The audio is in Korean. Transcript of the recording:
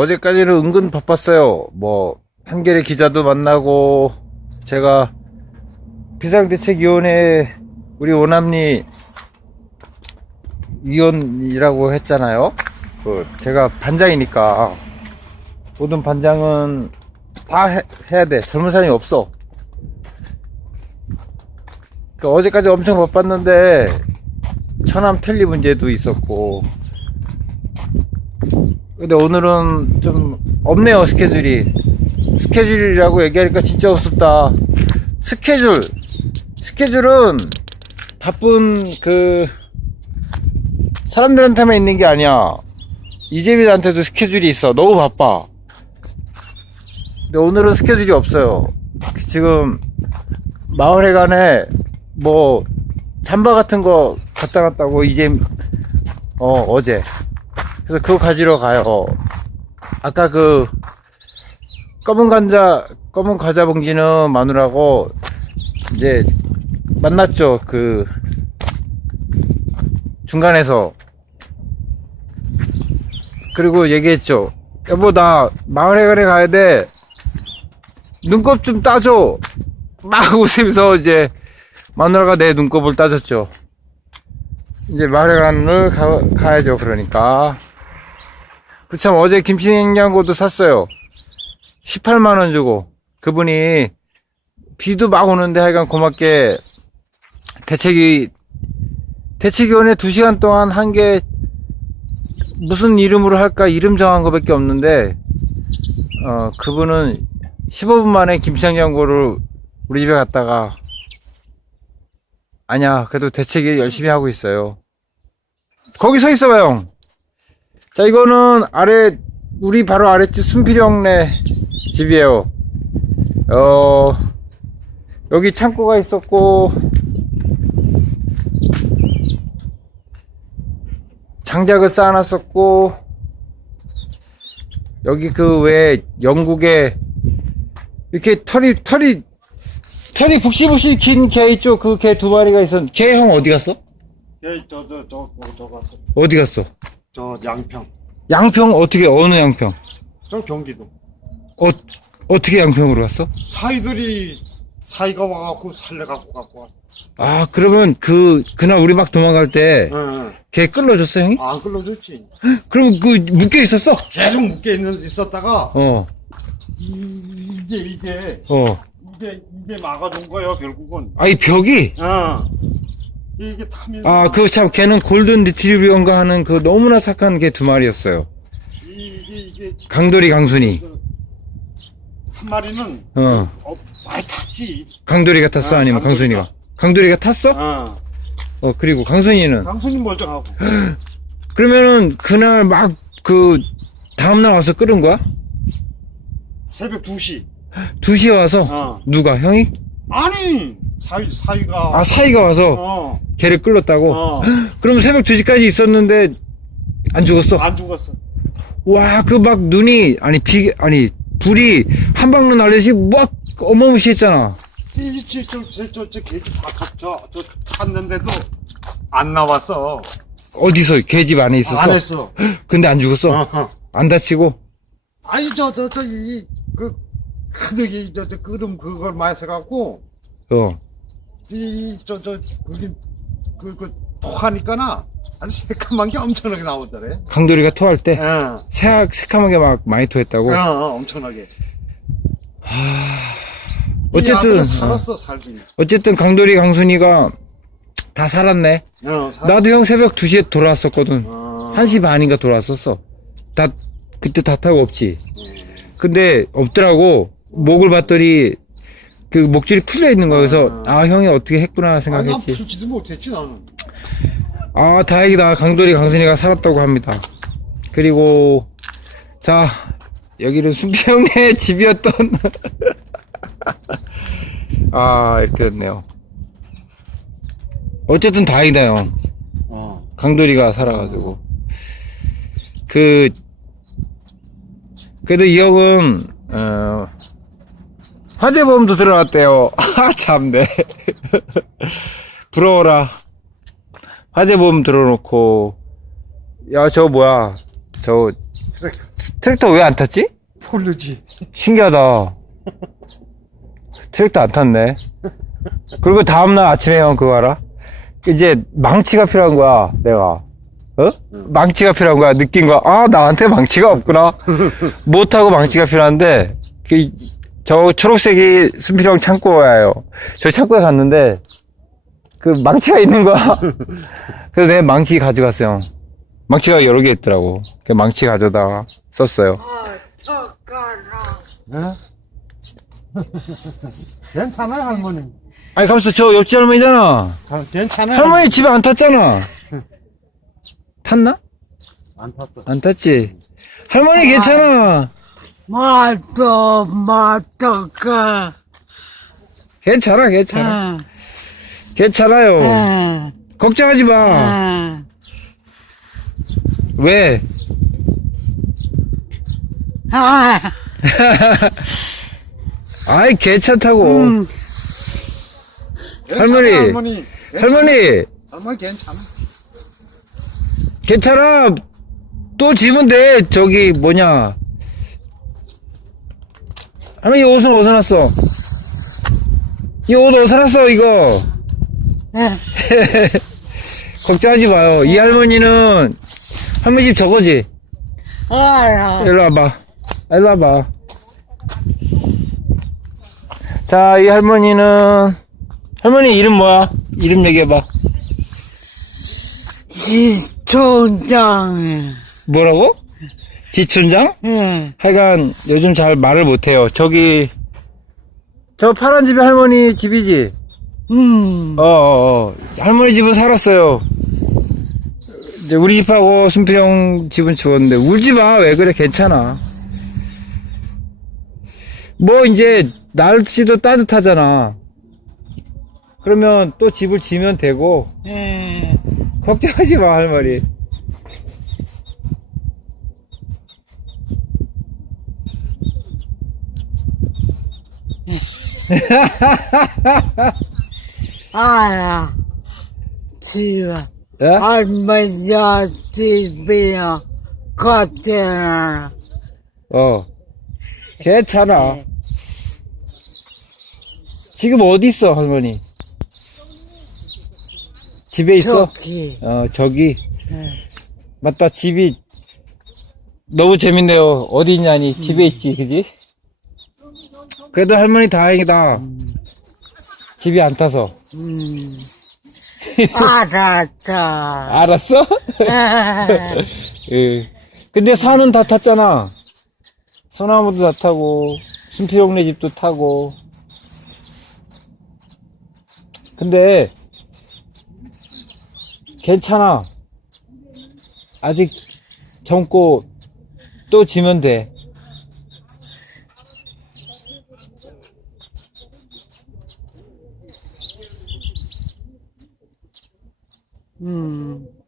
어제까지는 은근 바빴어요. 뭐 한겨레 기자도 만나고 제가 비상대책위원회 우리 오남리 위원이라고 했잖아요. 그 제가 반장이니까 모든 반장은 다 해, 해야 돼. 젊은 사람이 없어. 그 어제까지 엄청 바빴는데 천암 텔리 문제도 있었고 근데 오늘은 좀 없네요 스케줄이. 스케줄이라고 얘기하니까 진짜 우습다. 스케줄. 스케줄은 바쁜 그 사람들한테만 있는 게 아니야. 이재민한테도 스케줄이 있어. 너무 바빠. 근데 오늘은 스케줄이 없어요. 지금 마을회관에 뭐 잠바 같은 거 갖다 놨다고 이제 어 어제 그래서 그거 가지러 가요 아까 그 검은 감자 검은 과자 봉지는 마누라고 이제 만났죠 그 중간에서 그리고 얘기했죠 여보 나 마을회관에 가야 돼 눈곱 좀 따줘 막 웃으면서 이제 마누라가 내 눈곱을 따줬죠. 이제 마을회관을 가, 가야죠. 그러니까. 그참 어제 김치 냉장고도 샀어요. 18만원 주고. 그분이 비도 막 오는데 하여간 고맙게 대책위, 대책위원회 2시간 동안 한 게 무슨 이름으로 할까 이름 정한 거밖에 없는데, 어, 그분은 15분 만에 김치 냉장고를 우리 집에 갔다가 아니야 그래도 대책이 열심히 하고 있어요 거기 서 있어봐 형 자 이거는 아래 우리 바로 아랫집 순필형네 집이에요 어 여기 창고가 있었고 장작을 쌓아놨었고 여기 그왜 영국에 이렇게 털이 털이 털이 북시북시 긴 개 있죠? 그 개 두 마리가 있었는데 개형 어디 갔어? 예, 저, 저, 저, 저, 저, 저, 어디 갔어? 저 양평. 양평 어떻게 어느 양평? 저 경기도. 어 어떻게 양평으로 갔어? 사이들이 사이가 와갖고 살려갖고 갖고 왔어. 아 그러면 그 그날 우리 막 도망갈 때개 응, 끌러줬어 형이? 응. 안 끌어줬지. 그럼 그 묶여 있었어? 계속 묶여 있는 있었다가 어 이, 이게 이게 어. 이게 이게 막아준 거예요 결국은. 아이 벽이 어. 이게 타면서 아 그 참 걔는 골든 리트리버인가 하는 그 너무나 착한 개 두 마리였어요. 이게 이게 강돌이 강순이. 한 마리는 어 어, 많이 탔지. 강돌이가 탔어 아, 아니면 강돌이가. 강순이가? 강돌이가 탔어? 어. 어 그리고 강순이는 강순이 멀쩡하고. 그러면은 그날 막 그 다음 날 와서 끓은 거야? 새벽 2시. 2시에 와서 어. 누가 형이? 아니 사위 사위가. 아 사이가 와서 어. 개를 끌렀다고? 어. 그럼 새벽 2시까지 있었는데 안 죽었어? 안 죽었어. 와 그 막 눈이 아니 비 아니 불이 한 방울 날리듯이 막 어마무시했잖아 이저저저저 개집 다저저 탔는데도 안 나왔어. 어디서 개집 안에 있었어? 안 했어. 근데 안 죽었어? 어허. 안 다치고? 아니 저 저 저이그 가득이 저 저 끓음 그걸 마셔갖고 어 이저저 거기 그그 토하니까나 아주 새까만 게 엄청나게 나오더래. 강돌이가 토할 때 어. 새악 새카맣게 막 많이 토했다고? 어, 어 엄청나게. 어쨌든 이 아들은 어. 살았어 살긴. 어쨌든 강돌이 강순이가 다 살았네 어, 살. 나도 형 새벽 2시에 돌아왔었거든 어. 1시 반인가 돌아왔었어 다 그때 다 타고 없지 근데 없더라고 목을 봤더니 그 목줄이 풀려 있는 거야 그래서 아. 형이 어떻게 했구나 난 생각했지. 풀지도 못했지 나는. 아 다행이다. 강돌이 강순이가 살았다고 합니다. 그리고 자 여기는 순비 형의 집이었던 아 이렇게 됐네요. 어쨌든 다행이다 형. 어. 강돌이가 살아가지고. 그 그래도 이 형은 어 화재보험도 들어갔대요 아 참네 부러워라 화재보험 들어놓고 야 저 뭐야 저 트랙 트랙터 왜 안 탔지? 모르지. 신기하다. 트랙터 안 탔네. 그리고 다음날 아침에 형 그거 알아? 이제 망치가 필요한 거야, 내가. 어? 망치가 필요한 거야. 느낀 거야. 아, 나한테 망치가 없구나. 못하고 망치가 필요한데, 그, 저 초록색이 순필형 창고예요. 저 창고에 갔는데, 그 망치가 있는 거야. 그래서 내가 망치 가져갔어요. 형. 망치가 여러 개 있더라고. 그 망치 가져다가 썼어요. 네? 괜찮아요 할머니. 아니 가면서 저 옆집 할머니잖아. 아, 괜찮아요. 할머니 집에 안 탔잖아. 탔나? 안 탔어. 안 탔지. 할머니 괜찮아. 맛도 맛도가 괜찮아, 괜찮아. 괜찮아요. 걱정하지 마. 왜? 아, 아이 괜찮다고. 음, 괜찮아요, 할머니. 할머니. 괜찮아. 할머니 할머니 괜찮아. 괜찮아. 또 지면 돼. 저기 뭐냐. 할머니 이 옷은 어디서 났어? 이 옷 어디서 났어 이거? 네. 걱정하지 마요. 이 할머니는 할머니 집 저거지. 알아. 일로 와봐. 일로 와봐. 자, 이 할머니는 할머니 이름 뭐야? 이름 얘기해봐. 시청장. 뭐라고? 지춘장? 예. 하여간 요즘 잘 말을 못해요. 저기 저 파란 집이 할머니 집이지? 음. 어, 어, 어. 할머니 집은 살았어요. 이제 우리 집하고 순필 형 집은 죽었는데 울지 마. 왜 그래? 괜찮아. 뭐 이제 날씨도 따뜻하잖아. 그러면 또 집을 지면 되고 예. 걱정하지 마, 할머니. 알아. 집에 예? 할머니야 집이야 같잖아. 어. 괜찮아. 지금 어디 있어, 할머니? 집에 있어? 저기. 어, 저기. 예. 맞다, 집이 너무 재밌네요. 어디 있냐니, 집에 있지, 그지? 그래도 할머니 다행이다. 집이 안 타서. 음. 알았다. 알았어? 예. 근데 산은 다 탔잖아. 소나무도 다 타고, 순피용네 집도 타고. 근데, 괜찮아. 아직 젊고, 또 지면 돼. 음.